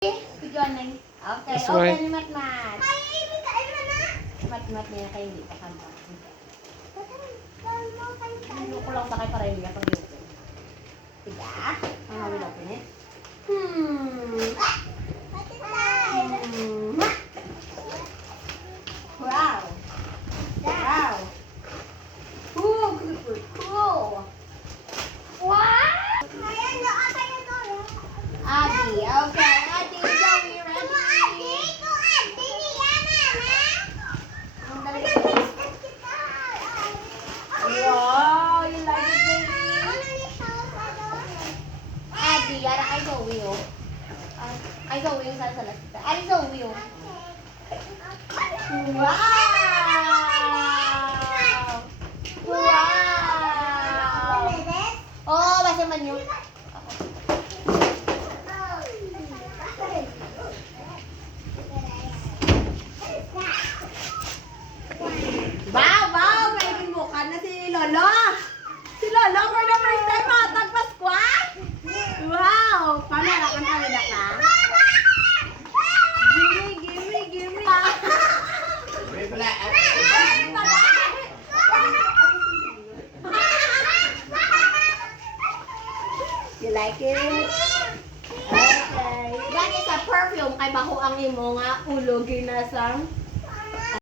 Videoan okay, That's open right. ni Matmat. Matmat niya kayo hindi pa kanta. Hindi ko lang sakay para hindi ka pag-open. Tiga, ang hawil open eh. Wow. Wow. Cool. Wow. Adi, okay. Adi, Joey, ready? Wow, you like it, baby? Adi, ara kay Joey, oh. Ay, Joey, yung sasalas kita. Ay, Joey, oh. Wow! Wow! Oh, basta man yun. Wow! May mukha na si Lolo! Si Lolo for the first time matag Paskwa! Wow! Paano nakang kanila ka? Gimme! You like it? Okay. That is a perfume kay baho ang imo nga ulo ginasang